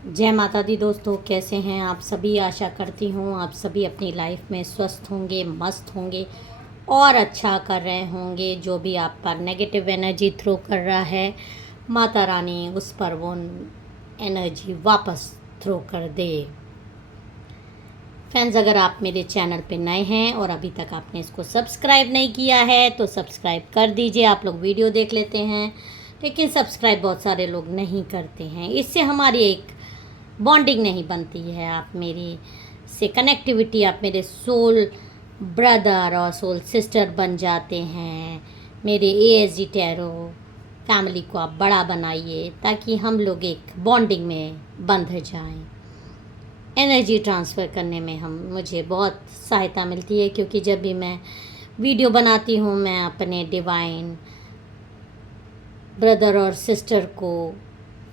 जय माता दी दोस्तों, कैसे हैं आप सभी। आशा करती हूँ आप सभी अपनी लाइफ में स्वस्थ होंगे, मस्त होंगे और अच्छा कर रहे होंगे। जो भी आप पर नेगेटिव एनर्जी थ्रो कर रहा है, माता रानी उस पर वो एनर्जी वापस थ्रो कर दे। फ्रेंड्स, अगर आप मेरे चैनल पे नए हैं और अभी तक आपने इसको सब्सक्राइब नहीं किया है तो सब्सक्राइब कर दीजिए। आप लोग वीडियो देख लेते हैं लेकिन सब्सक्राइब बहुत सारे लोग नहीं करते हैं। इससे हमारी एक बॉन्डिंग नहीं बनती है। आप मेरी से कनेक्टिविटी, आप मेरे सोल ब्रदर और सोल सिस्टर बन जाते हैं। मेरे ASG टैरो फैमिली को आप बड़ा बनाइए ताकि हम लोग एक बॉन्डिंग में बंध जाएं। एनर्जी ट्रांसफ़र करने में मुझे बहुत सहायता मिलती है, क्योंकि जब भी मैं वीडियो बनाती हूँ मैं अपने डिवाइन ब्रदर और सिस्टर को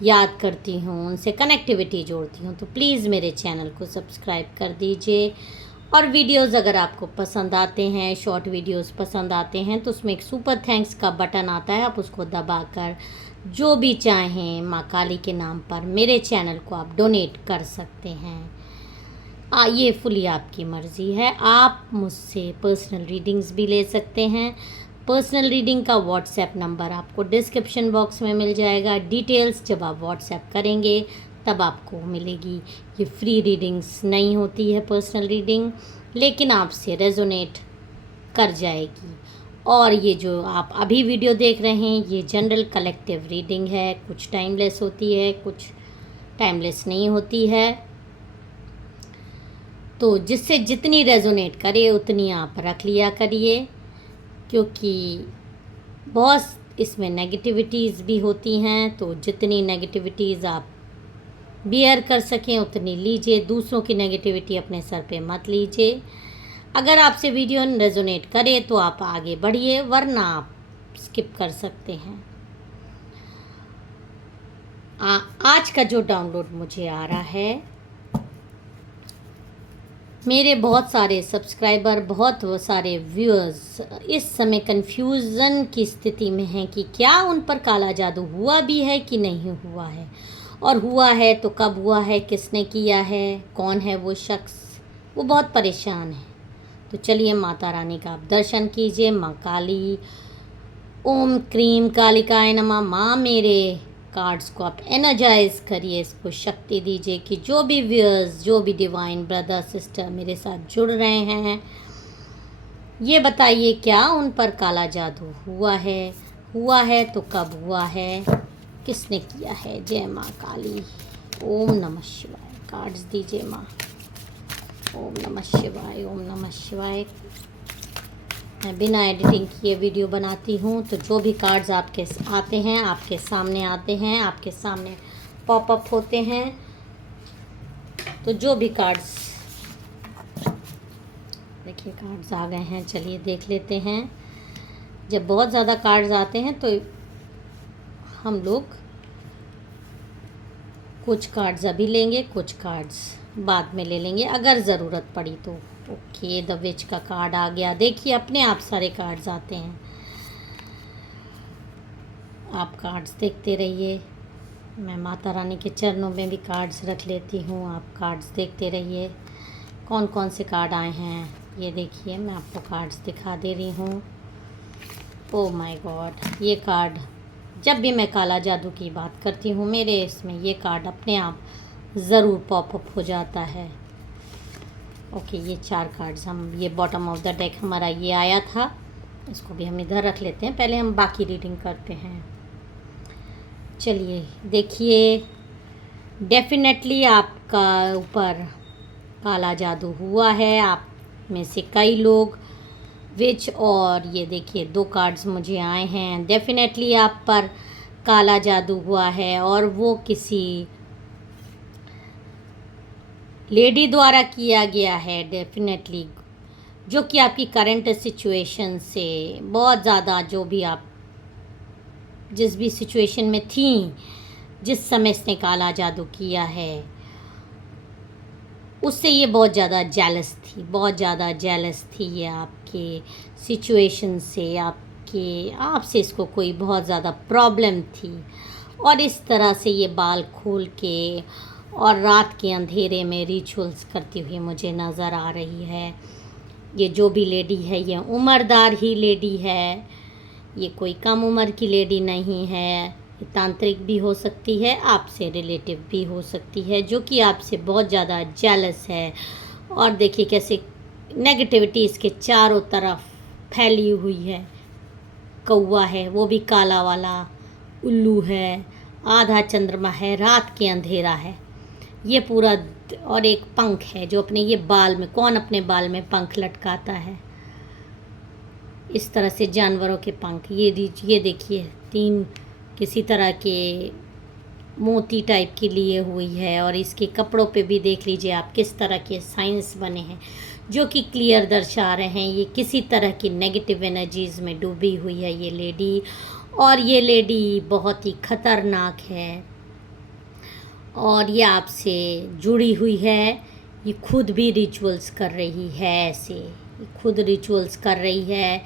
याद करती हूँ, उनसे कनेक्टिविटी जोड़ती हूँ। तो प्लीज़ मेरे चैनल को सब्सक्राइब कर दीजिए। और वीडियोस अगर आपको पसंद आते हैं, शॉर्ट वीडियोस पसंद आते हैं, तो उसमें एक सुपर थैंक्स का बटन आता है, आप उसको दबाकर जो भी चाहें माँ काली के नाम पर मेरे चैनल को आप डोनेट कर सकते हैं। ये फुली आपकी मर्ज़ी है। आप मुझसे पर्सनल रीडिंग्स भी ले सकते हैं। पर्सनल रीडिंग का व्हाट्सएप नंबर आपको डिस्क्रिप्शन बॉक्स में मिल जाएगा। डिटेल्स जब आप व्हाट्सएप करेंगे तब आपको मिलेगी। ये फ्री रीडिंग्स नहीं होती है पर्सनल रीडिंग, लेकिन आपसे रेजोनेट कर जाएगी। और ये जो आप अभी वीडियो देख रहे हैं ये जनरल कलेक्टिव रीडिंग है। कुछ टाइमलेस होती है, कुछ टाइमलेस नहीं होती है। तो जिससे जितनी रेजोनेट करे उतनी आप रख लिया करिए, क्योंकि बहुत इसमें नेगेटिविटीज़ भी होती हैं। तो जितनी नेगेटिविटीज़ आप बियर कर सकें उतनी लीजिए। दूसरों की नेगेटिविटी अपने सर पे मत लीजिए। अगर आपसे वीडियो रेजोनेट करे तो आप आगे बढ़िए, वरना आप स्किप कर सकते हैं। आज का जो डाउनलोड मुझे आ रहा है, मेरे बहुत सारे सब्सक्राइबर, बहुत सारे व्यूअर्स इस समय कंफ्यूजन की स्थिति में हैं कि क्या उन पर काला जादू हुआ भी है कि नहीं हुआ है, और हुआ है तो कब हुआ है, किसने किया है, कौन है वो शख्स। वो बहुत परेशान है। तो चलिए माता रानी का आप दर्शन कीजिए। माँ काली, ओम क्रीम कालिकाय नमः। माँ, मेरे कार्ड्स को आप एनर्जाइज करिए, इसको शक्ति दीजिए कि जो भी व्यूअर्स, जो भी डिवाइन ब्रदर सिस्टर मेरे साथ जुड़ रहे हैं, ये बताइए क्या उन पर काला जादू हुआ है तो कब हुआ है, किसने किया है। जय माँ काली। ओम नमः शिवाय। कार्ड्स दीजिए माँ। ओम नमः शिवाय, ओम नमः शिवाय। मैं बिना एडिटिंग किए वीडियो बनाती हूँ, तो जो भी कार्ड्स आपके आते हैं, आपके सामने आते हैं, आपके सामने पॉपअप होते हैं। तो जो भी कार्ड्स, देखिए कार्ड्स आ गए हैं, चलिए देख लेते हैं। जब बहुत ज़्यादा कार्ड्स आते हैं तो हम लोग कुछ कार्ड्स अभी लेंगे, कुछ कार्ड्स बाद में ले लेंगे अगर ज़रूरत पड़ी तो। ओके, द विच का कार्ड आ गया। देखिए अपने आप सारे कार्ड्स आते हैं। आप कार्ड्स देखते रहिए। मैं माता रानी के चरणों में भी कार्ड्स रख लेती हूँ। आप कार्ड्स देखते रहिए कौन कौन से कार्ड आए हैं। ये देखिए मैं आपको कार्ड्स दिखा दे रही हूँ। ओह माय गॉड, ये कार्ड, जब भी मैं काला जादू की बात करती हूँ मेरे इसमें ये कार्ड अपने आप ज़रूर पॉपअप हो जाता है। ओके, ये 4 कार्ड्स हम, ये बॉटम ऑफ द डेक हमारा ये आया था, इसको भी हम इधर रख लेते हैं। पहले हम बाकी रीडिंग करते हैं। चलिए देखिए, डेफिनेटली आपका ऊपर काला जादू हुआ है। आप में से कई लोग विच, और ये देखिए 2 कार्ड्स मुझे आए हैं। डेफिनेटली आप पर काला जादू हुआ है, और वो किसी लेडी द्वारा किया गया है डेफिनेटली, जो कि आपकी करंट सिचुएशन से बहुत ज़्यादा, जो भी आप जिस भी सिचुएशन में थी जिस समय इसने काला जादू किया है, उससे ये बहुत ज़्यादा जेलस थी, बहुत ज़्यादा जेलस थी ये आपके सिचुएशन से, आपसे इसको कोई बहुत ज़्यादा प्रॉब्लम थी। और इस तरह से ये बाल खोल के और रात के अंधेरे में रिचुअल्स करती हुई मुझे नज़र आ रही है। ये जो भी लेडी है ये उम्रदार ही लेडी है, ये कोई कम उम्र की लेडी नहीं है। ये तांत्रिक भी हो सकती है, आपसे रिलेटिव भी हो सकती है, जो कि आपसे बहुत ज़्यादा जेलस है। और देखिए कैसे नेगेटिविटी इसके चारों तरफ फैली हुई है। कौवा है, वो भी काला वाला, उल्लू है, आधा चंद्रमा है, रात के अंधेरा है ये पूरा। और एक पंख है जो अपने ये बाल में, कौन अपने बाल में पंख लटकाता है? इस तरह से जानवरों के पंख। ये देखिए 3 किसी तरह के मोती टाइप की लिए हुई है। और इसके कपड़ों पे भी देख लीजिए आप किस तरह के साइंस बने हैं, जो कि क्लियर दर्शा रहे हैं ये किसी तरह की नेगेटिव एनर्जीज़ में डूबी हुई है ये लेडी। और ये लेडी बहुत ही खतरनाक है और ये आपसे जुड़ी हुई है। ये खुद भी रिचुअल्स कर रही है, ऐसे ये खुद रिचुअल्स कर रही है।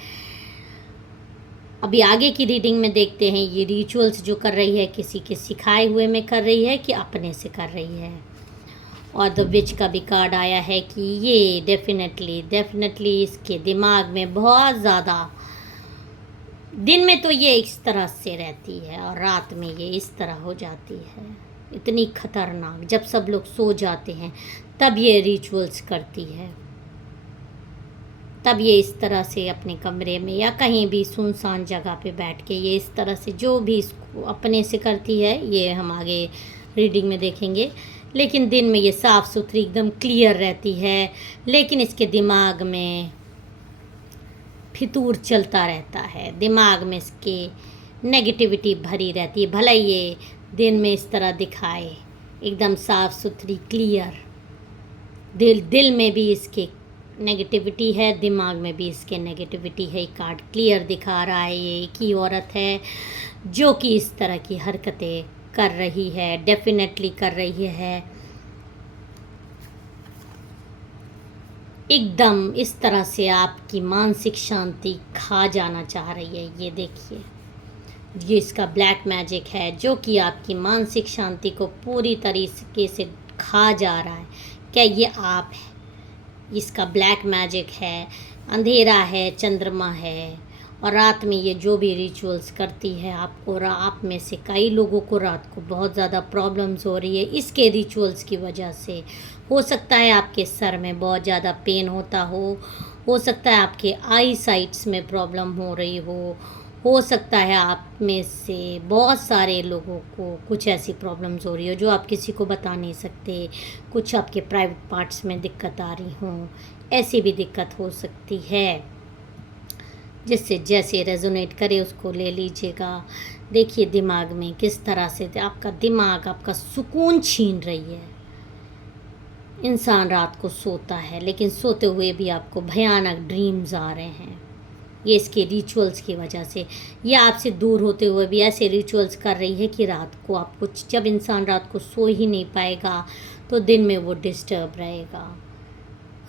अभी आगे की रीडिंग में देखते हैं ये रिचुअल्स जो कर रही है किसी के सिखाए हुए में कर रही है कि अपने से कर रही है। और द विच का भी कार्ड आया है कि ये डेफिनेटली इसके दिमाग में बहुत ज़्यादा, दिन में तो ये इस तरह से रहती है और रात में ये इस तरह हो जाती है, इतनी खतरनाक। जब सब लोग सो जाते हैं तब ये रिचुअल्स करती है, तब ये इस तरह से अपने कमरे में या कहीं भी सुनसान जगह पे बैठ के ये इस तरह से जो भी इसको अपने से करती है, ये हम आगे रीडिंग में देखेंगे। लेकिन दिन में ये साफ़ सुथरी एकदम क्लियर रहती है, लेकिन इसके दिमाग में फितूर चलता रहता है, दिमाग में इसके नेगेटिविटी भरी रहती है। भले ये दिन में इस तरह दिखाए एकदम साफ़ सुथरी क्लियर, दिल में भी इसके नेगेटिविटी है, दिमाग में भी इसके नेगेटिविटी है। कार्ड क्लियर दिखा रहा है ये एक ही औरत है जो कि इस तरह की हरकतें कर रही है, डेफिनेटली कर रही है। एकदम इस तरह से आपकी मानसिक शांति खा जाना चाह रही है। ये देखिए ये इसका ब्लैक मैजिक है जो कि आपकी मानसिक शांति को पूरी तरीके से खा जा रहा है। क्या ये आप है? इसका ब्लैक मैजिक है, अंधेरा है, चंद्रमा है और रात में ये जो भी रिचुअल्स करती है आपको, आप में से कई लोगों को रात को बहुत ज़्यादा प्रॉब्लम्स हो रही है इसके रिचुअल्स की वजह से। हो सकता है आपके सर में बहुत ज़्यादा पेन होता हो सकता है आपके आई साइट्स में प्रॉब्लम हो रही हो सकता है आप में से बहुत सारे लोगों को कुछ ऐसी प्रॉब्लम्स हो रही हो जो आप किसी को बता नहीं सकते, कुछ आपके प्राइवेट पार्ट्स में दिक्कत आ रही हों, ऐसी भी दिक्कत हो सकती है। जिससे जैसे रेजोनेट करे उसको ले लीजिएगा। देखिए दिमाग में किस तरह से आपका दिमाग आपका सुकून छीन रही है। इंसान रात को सोता है लेकिन सोते हुए भी आपको भयानक ड्रीम्स आ रहे हैं, ये इसके रिचुअल्स की वजह से। ये आपसे दूर होते हुए भी ऐसे रिचुअल्स कर रही है कि रात को आपको, जब इंसान रात को सो ही नहीं पाएगा तो दिन में वो डिस्टर्ब रहेगा।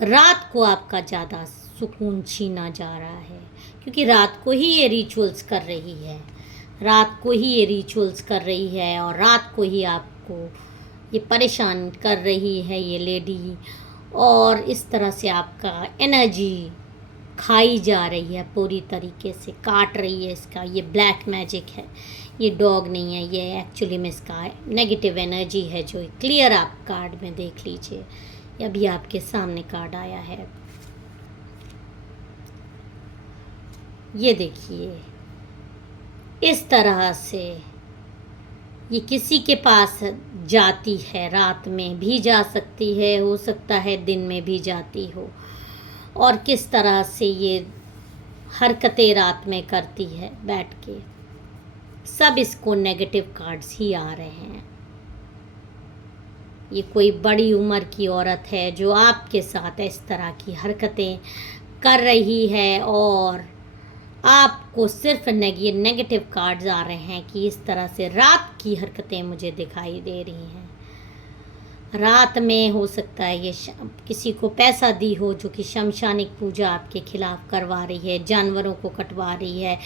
रात को आपका ज़्यादा सुकून छीना जा रहा है क्योंकि रात को ही ये रिचुअल्स कर रही है, रात को ही ये रिचुअल्स कर रही है और रात को ही आपको ये परेशान कर रही है ये लेडी। और इस तरह से आपका एनर्जी खाई जा रही है, पूरी तरीके से काट रही है। इसका ये ब्लैक मैजिक है, ये डॉग नहीं है, ये एक्चुअली में इसका नेगेटिव एनर्जी है जो क्लियर आप कार्ड में देख लीजिए। अभी आपके सामने कार्ड आया है, ये देखिए इस तरह से ये किसी के पास जाती है, रात में भी जा सकती है, हो सकता है दिन में भी जाती हो। और किस तरह से ये हरकतें रात में करती है बैठ के, सब इसको नेगेटिव कार्ड्स ही आ रहे हैं। ये कोई बड़ी उम्र की औरत है जो आपके साथ इस तरह की हरकतें कर रही है और आपको सिर्फ नेगेटिव कार्ड्स आ रहे हैं कि इस तरह से रात की हरकतें मुझे दिखाई दे रही हैं। रात में हो सकता है ये किसी को पैसा दी हो जो कि शमशानिक पूजा आपके खिलाफ करवा रही है, जानवरों को कटवा रही है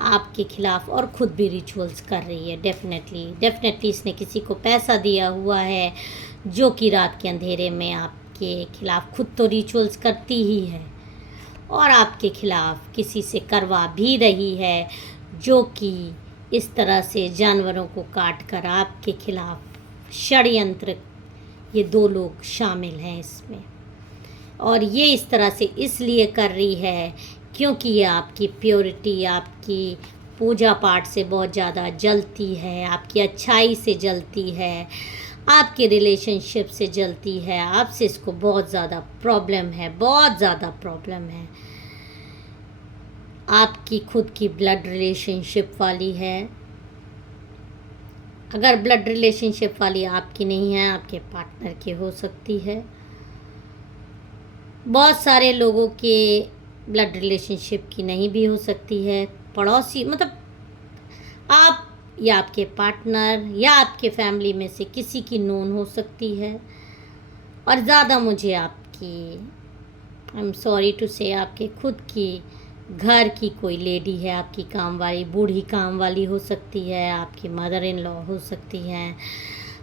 आपके खिलाफ और ख़ुद भी रिचुअल्स कर रही है। डेफिनेटली इसने किसी को पैसा दिया हुआ है जो कि रात के अंधेरे में आपके खिलाफ़ खुद तो रिचुअल्स करती ही है और आपके खिलाफ़ किसी से करवा भी रही है, जो कि इस तरह से जानवरों को काट कर आपके खिलाफ़ षड्यंत्र, ये 2 लोग शामिल हैं इसमें। और ये इस तरह से इसलिए कर रही है क्योंकि ये आपकी प्योरिटी, आपकी पूजा पाठ से बहुत ज़्यादा जलती है, आपकी अच्छाई से जलती है, आपके रिलेशनशिप से जलती है। आपसे इसको बहुत ज़्यादा प्रॉब्लम है, बहुत ज़्यादा प्रॉब्लम है। आपकी खुद की ब्लड रिलेशनशिप वाली है। अगर ब्लड रिलेशनशिप वाली आपकी नहीं है, आपके पार्टनर की हो सकती है। बहुत सारे लोगों के ब्लड रिलेशनशिप की नहीं भी हो सकती है, पड़ोसी, मतलब आप या आपके पार्टनर या आपके फैमिली में से किसी की नोन हो सकती है। और ज़्यादा मुझे आपकी, आई एम सॉरी टू से, आपके खुद की घर की कोई लेडी है, आपकी काम वाली, बूढ़ी काम वाली हो सकती है, आपकी मदर इन लॉ हो सकती हैं,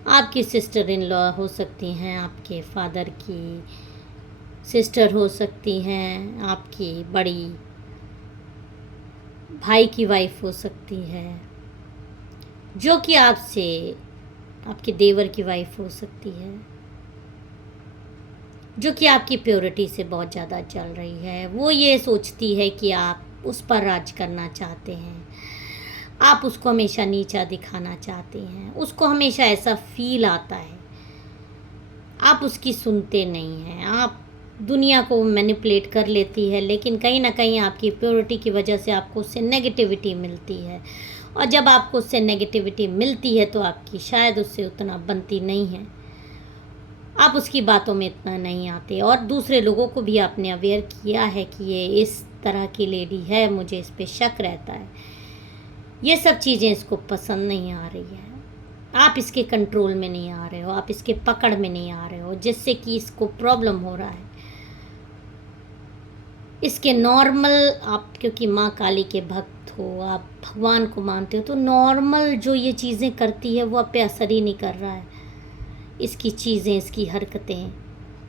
आपकी सिस्टर इन लॉ हो सकती हैं, आपके फादर की सिस्टर हो सकती हैं, आपकी बड़ी भाई की वाइफ हो सकती है, जो कि आपसे, आपके देवर की वाइफ हो सकती है, जो कि आपकी प्योरिटी से बहुत ज़्यादा चल रही है। वो ये सोचती है कि आप उस पर राज करना चाहते हैं, आप उसको हमेशा नीचा दिखाना चाहते हैं, उसको हमेशा ऐसा फील आता है। आप उसकी सुनते नहीं हैं, आप दुनिया को मैनिपुलेट कर लेती है, लेकिन कहीं ना कहीं आपकी प्योरिटी की वजह से आपको उससे नेगेटिविटी मिलती है। और जब आपको उससे नेगेटिविटी मिलती है तो आपकी शायद उससे उतना बनती नहीं है, आप उसकी बातों में इतना नहीं आते। और दूसरे लोगों को भी आपने अवेयर किया है कि ये इस तरह की लेडी है, मुझे इस पे शक रहता है। ये सब चीज़ें इसको पसंद नहीं आ रही है, आप इसके कंट्रोल में नहीं आ रहे हो, आप इसके पकड़ में नहीं आ रहे हो, जिससे कि इसको प्रॉब्लम हो रहा है। इसके नॉर्मल, आप क्योंकि माँ काली के भक्त हो, आप भगवान को मानते हो, तो नॉर्मल जो ये चीज़ें करती है वो आप पे असर ही नहीं कर रहा है। इसकी चीज़ें, इसकी हरकतें,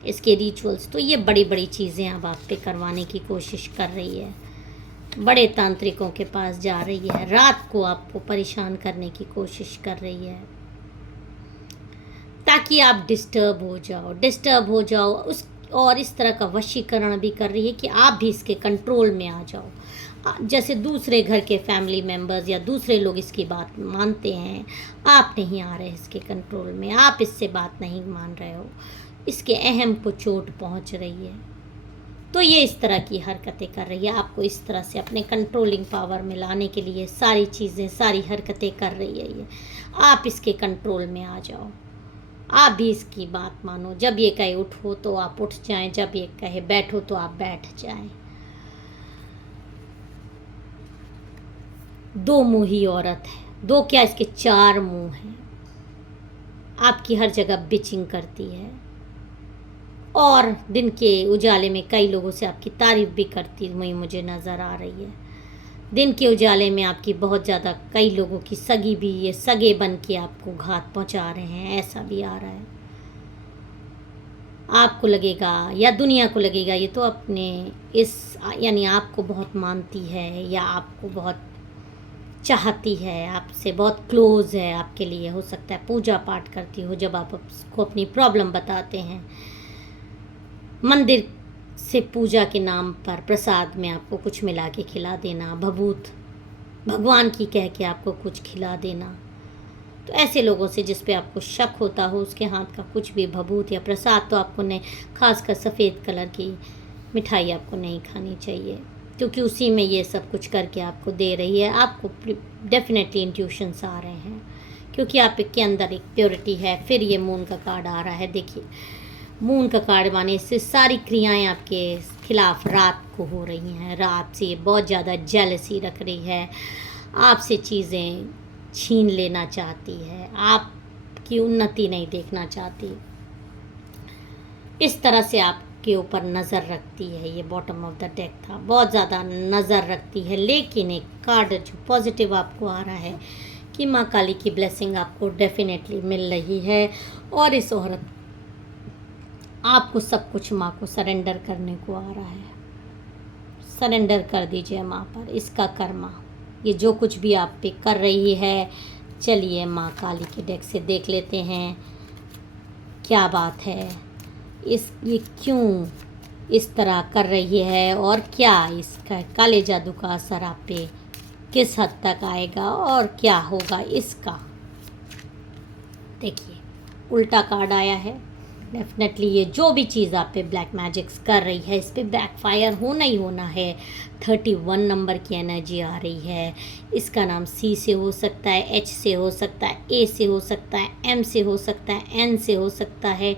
इसके रिचुअल्स, तो ये बड़ी बड़ी चीज़ें अब आप पे करवाने की कोशिश कर रही है। बड़े तांत्रिकों के पास जा रही है, रात को आपको परेशान करने की कोशिश कर रही है, ताकि आप डिस्टर्ब हो जाओ उस, और इस तरह का वशीकरण भी कर रही है कि आप भी इसके कंट्रोल में आ जाओ। जैसे दूसरे घर के फैमिली मेम्बर्स या दूसरे लोग इसकी बात मानते हैं, आप नहीं आ रहे इसके कंट्रोल में, आप इससे बात नहीं मान रहे हो, इसके अहम को चोट पहुंच रही है। तो ये इस तरह की हरकतें कर रही है, आपको इस तरह से अपने कंट्रोलिंग पावर में लाने के लिए सारी चीज़ें, सारी हरकतें कर रही है ये। आप इसके कंट्रोल में आ जाओ, आप भी इसकी बात मानो। जब ये कहे उठो तो आप उठ जाएं, जब ये कहे बैठो तो आप बैठ जाएं। 2 मुंही औरत है, 2 क्या, इसके 4 मुंह हैं। आपकी हर जगह बिचिंग करती है और दिन के उजाले में कई लोगों से आपकी तारीफ भी करती हुई मुझे नज़र आ रही है। दिन के उजाले में आपकी बहुत ज़्यादा कई लोगों की सगी भी, ये सगे बन के आपको घात पहुंचा रहे हैं, ऐसा भी आ रहा है। आपको लगेगा या दुनिया को लगेगा ये तो अपने इस, यानी आपको बहुत मानती है या आपको बहुत चाहती है, आपसे बहुत क्लोज़ है, आपके लिए हो सकता है पूजा पाठ करती हो। जब आप उसको अपनी प्रॉब्लम बताते हैं, मंदिर से पूजा के नाम पर प्रसाद में आपको कुछ मिला के खिला देना, भभूत भगवान की कह के आपको कुछ खिला देना। तो ऐसे लोगों से जिस पे आपको शक होता हो, उसके हाथ का कुछ भी भभूत या प्रसाद तो आपको नहीं, खासकर सफ़ेद कलर की मिठाई आपको नहीं खानी चाहिए, क्योंकि उसी में ये सब कुछ करके आपको दे रही है। आपको डेफिनेटली इंट्यूशंस आ रहे हैं, क्योंकि आपके अंदर एक प्योरिटी है। फिर ये मून का कार्ड आ रहा है, देखिए मून का कार्ड माने इससे सारी क्रियाएं आपके खिलाफ रात को हो रही हैं। रात से ये बहुत ज़्यादा जेलसी रख रही है, आपसे चीज़ें छीन लेना चाहती है, आपकी उन्नति नहीं देखना चाहती, इस तरह से आपके ऊपर नज़र रखती है। ये बॉटम ऑफ द डेक था, बहुत ज़्यादा नज़र रखती है। लेकिन एक कार्ड जो पॉजिटिव आपको आ रहा है कि माँ काली की ब्लेसिंग आपको डेफिनेटली मिल रही है। और इस औरत आपको सब कुछ माँ को सरेंडर करने को आ रहा है। सरेंडर कर दीजिए माँ पर इसका कर्मा, ये जो कुछ भी आप पे कर रही है। चलिए माँ काली के डेक से देख लेते हैं क्या बात है, ये क्यों इस तरह कर रही है और क्या इसका काले जादू का असर आप पे किस हद तक आएगा और क्या होगा इसका। देखिए उल्टा कार्ड आया है। डेफिनेटली ये जो भी चीज़ आप पे ब्लैक मैजिक्स कर रही है इस पे बैकफायर होना ही होना है। 31 नंबर की एनर्जी आ रही है। इसका नाम सी से हो सकता है, एच से हो सकता है, ए से हो सकता है, एम से हो सकता है, एन से हो सकता है,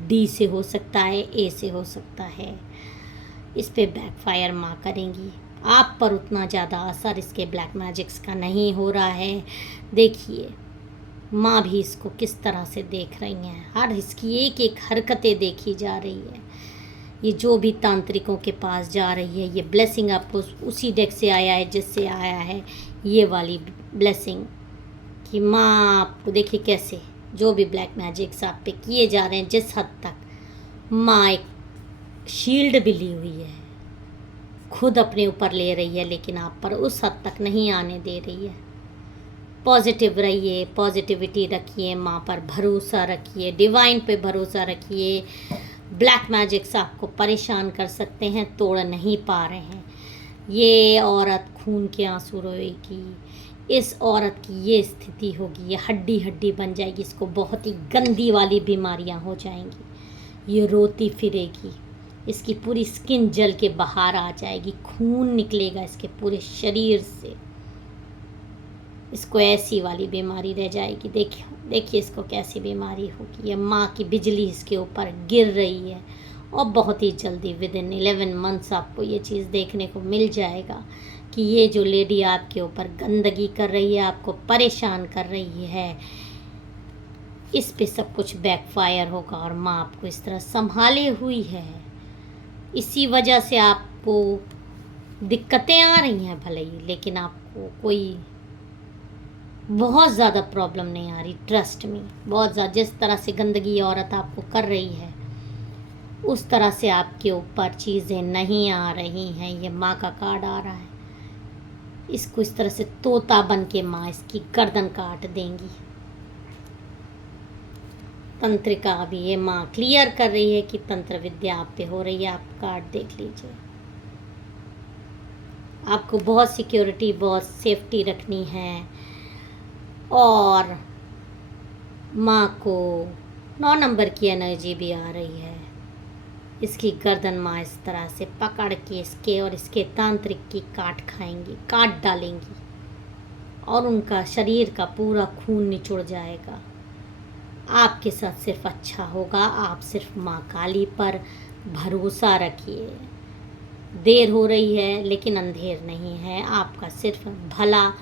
डी से हो सकता है, ए से हो सकता है। इस पे बैकफायर माँ करेंगी। आप पर उतना ज़्यादा असर इसके ब्लैक मैजिक्स का नहीं हो रहा है। देखिए माँ भी इसको किस तरह से देख रही हैं, हर इसकी एक एक हरकतें देखी जा रही है। ये जो भी तांत्रिकों के पास जा रही है, ये ब्लेसिंग आपको उसी डेक से आया है जिससे आया है ये वाली ब्लेसिंग कि माँ आपको देखिए कैसे जो भी ब्लैक मैजिक्स आप पे किए जा रहे हैं, जिस हद तक माँ एक शील्ड भी ली हुई है, खुद अपने ऊपर ले रही है, लेकिन आप पर उस हद तक नहीं आने दे रही है। पॉजिटिव रहिए, पॉजिटिविटी रखिए, माँ पर भरोसा रखिए, डिवाइन पे भरोसा रखिए। ब्लैक मैजिक्स आपको परेशान कर सकते हैं, तोड़ नहीं पा रहे हैं। ये औरत खून के आंसू रोएगी, इस औरत की ये स्थिति होगी, ये हड्डी हड्डी बन जाएगी, इसको बहुत ही गंदी वाली बीमारियां हो जाएंगी, ये रोती फिरेगी, इसकी पूरी स्किन जल के बाहर आ जाएगी, खून निकलेगा इसके पूरे शरीर से, इसको ऐसी वाली बीमारी रह जाएगी। देखिए इसको कैसी बीमारी होगी। ये माँ की बिजली इसके ऊपर गिर रही है और बहुत ही जल्दी विदिन 11 मंथ्स आपको ये चीज़ देखने को मिल जाएगा कि ये जो लेडी आपके ऊपर गंदगी कर रही है, आपको परेशान कर रही है, इस पे सब कुछ बैकफायर होगा और माँ आपको इस तरह संभाले हुई है। इसी वजह से आपको दिक्कतें आ रही हैं भले ही, लेकिन आपको कोई बहुत ज़्यादा प्रॉब्लम नहीं आ रही। ट्रस्ट में बहुत ज़्यादा जिस तरह से गंदगी औरत आपको कर रही है उस तरह से आपके ऊपर चीज़ें नहीं आ रही हैं। ये माँ का कार्ड आ रहा है, इसको इस तरह से तोता बन के माँ इसकी गर्दन काट देंगी। तंत्रिका भी ये माँ क्लियर कर रही है कि तंत्र विद्या आप पे हो रही है। आप कार्ड देख लीजिए। आपको बहुत सिक्योरिटी, बहुत सेफ्टी रखनी है और माँ को 9 नंबर की एनर्जी भी आ रही है। इसकी गर्दन माँ इस तरह से पकड़ के इसके और इसके तांत्रिक की काट खाएंगी, काट डालेंगी और उनका शरीर का पूरा खून निचुड़ जाएगा। आपके साथ सिर्फ अच्छा होगा। आप सिर्फ माँ काली पर भरोसा रखिए। देर हो रही है लेकिन अंधेर नहीं है, आपका सिर्फ भला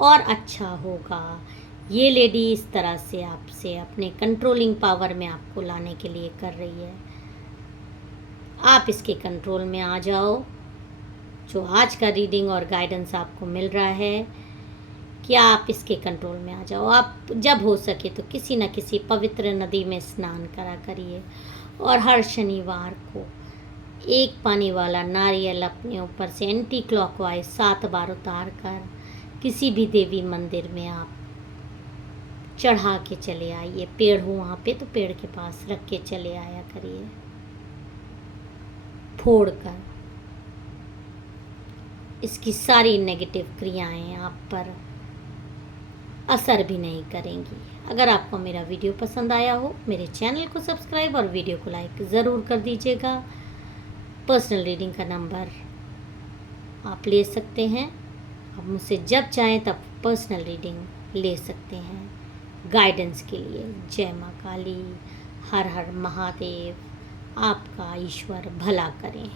और अच्छा होगा। ये लेडी इस तरह से आपसे अपने कंट्रोलिंग पावर में आपको लाने के लिए कर रही है। आप इसके कंट्रोल में आ जाओ। जो आज का रीडिंग और गाइडेंस आपको मिल रहा है कि आप इसके कंट्रोल में आ जाओ। आप जब हो सके तो किसी न किसी पवित्र नदी में स्नान करा करिए और हर शनिवार को एक पानी वाला नारियल अपने ऊपर से एंटी क्लॉकवाइज 7 बार उतार कर किसी भी देवी मंदिर में आप चढ़ा के चले आइए। पेड़ हो वहाँ पे तो पेड़ के पास रख के चले आया करिए, फोड़ कर। इसकी सारी नेगेटिव क्रियाएं आप पर असर भी नहीं करेंगी। अगर आपको मेरा वीडियो पसंद आया हो, मेरे चैनल को सब्सक्राइब और वीडियो को लाइक ज़रूर कर दीजिएगा। पर्सनल रीडिंग का नंबर आप ले सकते हैं। आप मुझसे जब चाहें तब पर्सनल रीडिंग ले सकते हैं गाइडेंस के लिए। जय माँ काली, हर हर महादेव। आपका ईश्वर भला करें।